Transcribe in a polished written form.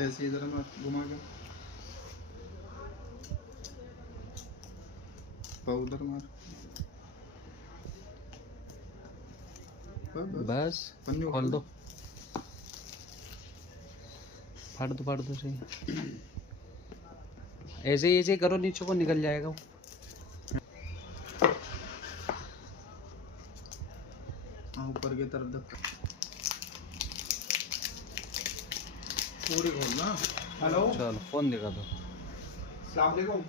ऐसे इधर मार घुमा के उधर मार बस पन्नी खोल दो, फाड़ दो सही। ऐसे ही करो, नीचे को निकल जाएगा वो। ऊपर की तरफ धक्का पूरी खोलना। हेलो चलो फोन दिखा दो। अस्सलाम वालेकुम।